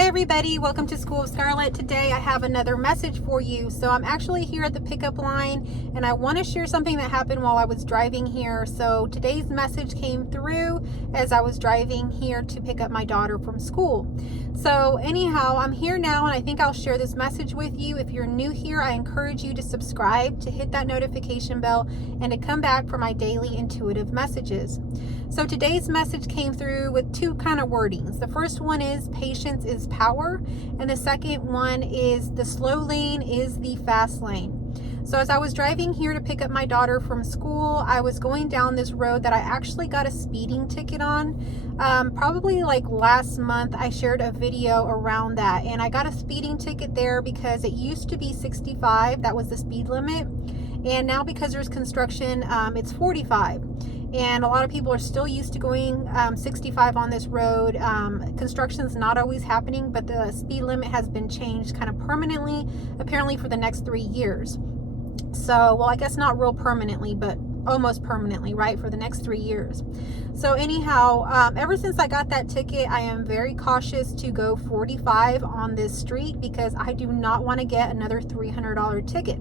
Hi everybody, welcome to School of Scarlet. Today I have another message for you. So I'm actually here at the pickup line and I want to share something that happened while I was driving here. So today's message came through as I was driving here to pick up my daughter from school. So anyhow, I'm here now and I think I'll share this message with you. If you're new here, I encourage you to subscribe, to hit that notification bell, and to come back for my daily intuitive messages. So today's message came through with two kind of wordings. The first one is patience is power, and the second one is the slow lane is the fast lane. So as I was driving here to pick up my daughter from school, I was going down this road that I actually got a speeding ticket on. Probably like last month I shared a video around that, and I got a speeding ticket there because it used to be 65, that was the speed limit, and now because there's construction, it's 45. And a lot of people are still used to going 65 on this road. Construction's not always happening, but the speed limit has been changed kind of permanently, apparently for the next 3 years. So, well, I guess not real permanently, but almost permanently, right, for the next 3 years. So anyhow, ever since I got that ticket, I am very cautious to go 45 on this street because I do not want to get another $300 ticket.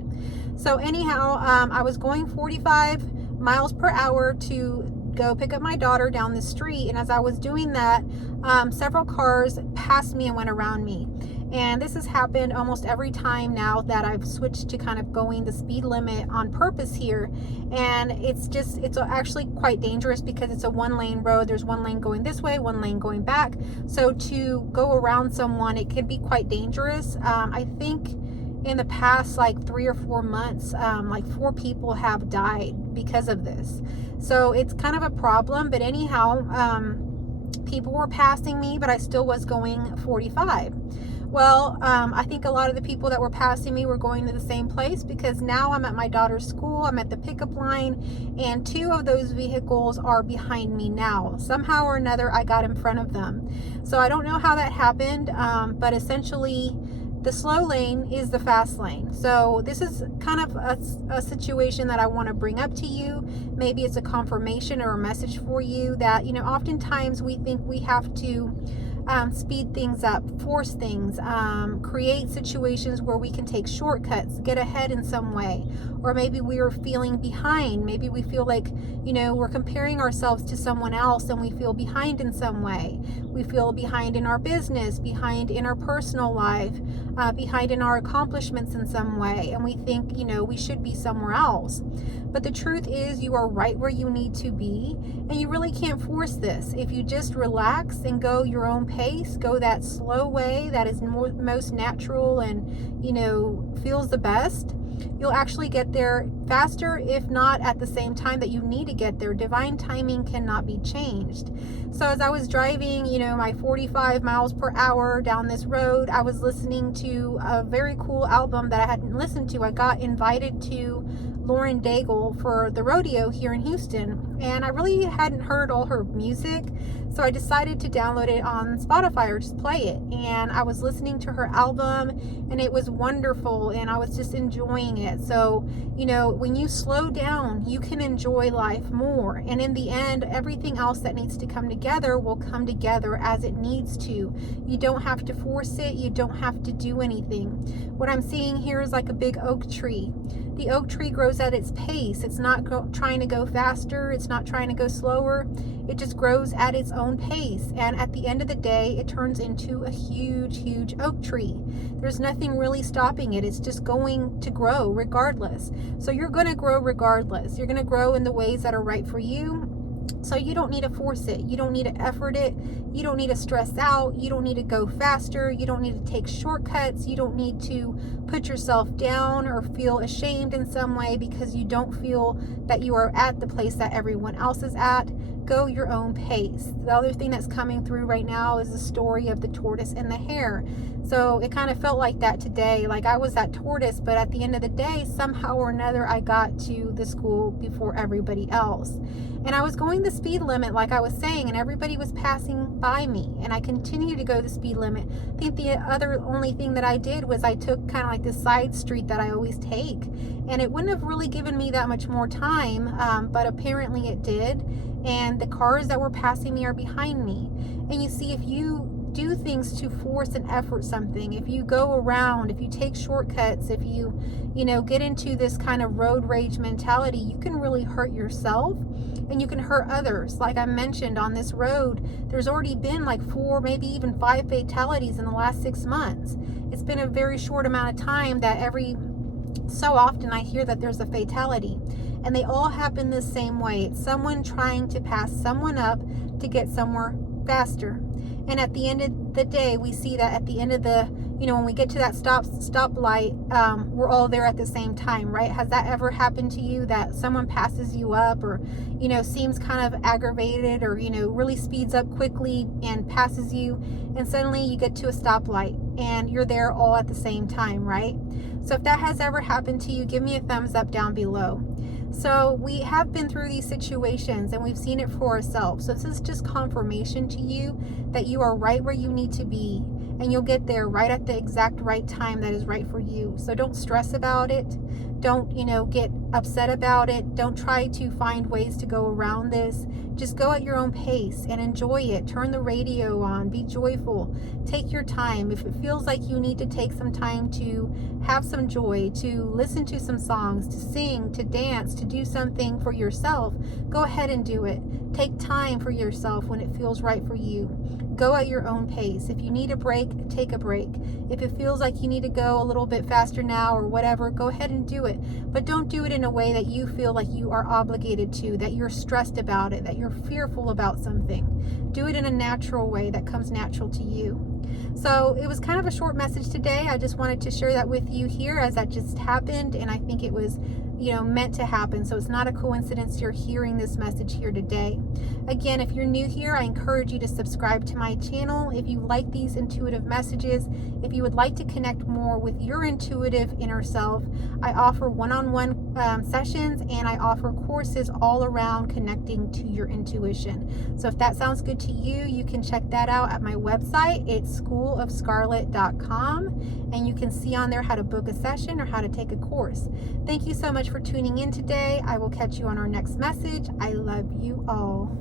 So anyhow, I was going 45 miles per hour to go pick up my daughter down the street, and as I was doing that, several cars passed me and went around me. And this has happened almost every time now that I've switched to kind of going the speed limit on purpose here. And it's actually quite dangerous because it's a one-lane road. There's one lane going this way, one lane going back. So to go around someone, it can be quite dangerous. I think in the past like 3 or 4 months, like 4 people have died because of this. So it's kind of a problem. But anyhow, people were passing me, but I still was going 45. Well, I think a lot of the people that were passing me were going to the same place because now I'm at my daughter's school. I'm at the pickup line, and 2 of those vehicles are behind me now. Somehow or another, I got in front of them. So I don't know how that happened, but essentially the slow lane is the fast lane. So this is kind of a situation that I want to bring up to you. Maybe it's a confirmation or a message for you that, you know, oftentimes we think we have to speed things up, force things, create situations where we can take shortcuts, get ahead in some way. Or maybe we are feeling behind. Maybe we feel like, you know, we're comparing ourselves to someone else and we feel behind in some way. We feel behind in our business, behind in our personal life, behind in our accomplishments in some way. And we think, you know, we should be somewhere else. But the truth is you are right where you need to be, and you really can't force this. If you just relax and go your own pace, go that slow way that is most natural and, you know, feels the best, you'll actually get there faster, if not at the same time that you need to get there. Divine timing cannot be changed. So as I was driving, you know, my 45 miles per hour down this road, I was listening to a very cool album that I hadn't listened to. I got invited to Lauren Daigle for the rodeo here in Houston, and I really hadn't heard all her music, so I decided to download it on Spotify or just play it. And I was listening to her album and it was wonderful, and I was just enjoying it. So, you know, when you slow down, you can enjoy life more, and in the end, everything else that needs to come together will come together as it needs to. You don't have to force it. You don't have to do anything. What I'm seeing here is like a big oak tree. The oak tree grows at its pace. It's not trying to go faster. It's not trying to go slower. It just grows at its own pace. And at the end of the day, it turns into a huge, huge oak tree. There's nothing really stopping it. It's just going to grow regardless. So you're going to grow regardless. You're going to grow in the ways that are right for you. So you don't need to force it. You don't need to effort it. You don't need to stress out. You don't need to go faster. You don't need to take shortcuts. You don't need to put yourself down or feel ashamed in some way because you don't feel that you are at the place that everyone else is at. Go your own pace. The other thing that's coming through right now is the story of the tortoise and the hare. So it kind of felt like that today. Like I was that tortoise, but at the end of the day, somehow or another, I got to the school before everybody else. And I was going the speed limit, like I was saying, and everybody was passing by me. And I continued to go the speed limit. I think the only thing that I did was I took kind of like this side street that I always take. And it wouldn't have really given me that much more time, but apparently it did. And the cars that were passing me are behind me. And you see, if you do things to force and effort something, if you go around, if you take shortcuts, if you get into this kind of road rage mentality, you can really hurt yourself and you can hurt others. Like I mentioned, on this road, there's already been like 4, maybe even 5 fatalities in the last 6 months. It's been a very short amount of time that every so often I hear that there's a fatality, and they all happen the same way. It's someone trying to pass someone up to get somewhere faster. And at the end of the day, we see that at the end of the, when we get to that stoplight, we're all there at the same time, right? Has that ever happened to you, that someone passes you up, or, seems kind of aggravated, or, really speeds up quickly and passes you, and suddenly you get to a stoplight and you're there all at the same time, right? So if that has ever happened to you, give me a thumbs up down below. So we have been through these situations and we've seen it for ourselves. So this is just confirmation to you that you are right where you need to be, and you'll get there right at the exact right time that is right for you. So don't stress about it. Don't, get upset about it. Don't try to find ways to go around this. Just go at your own pace and enjoy it. Turn the radio on. Be joyful. Take your time. If it feels like you need to take some time to have some joy, to listen to some songs, to sing, to dance, to do something for yourself, go ahead and do it. Take time for yourself when it feels right for you. Go at your own pace. If you need a break, take a break. If it feels like you need to go a little bit faster now or whatever, go ahead and do it. But don't do it in a way that you feel like you are obligated to, that you're stressed about it, that you're fearful about something. Do it in a natural way that comes natural to you. So it was kind of a short message today. I just wanted to share that with you here, as that just happened, and I think it was meant to happen. So it's not a coincidence you're hearing this message here today. Again, if you're new here, I encourage you to subscribe to my channel. If you like these intuitive messages, if you would like to connect more with your intuitive inner self, I offer one-on-one sessions, and I offer courses all around connecting to your intuition. So if that sounds good to you, you can check that out at my website. It's schoolofscarlet.com, and you can see on there how to book a session or how to take a course. Thank you so much for tuning in today. I will catch you on our next message. I love you all.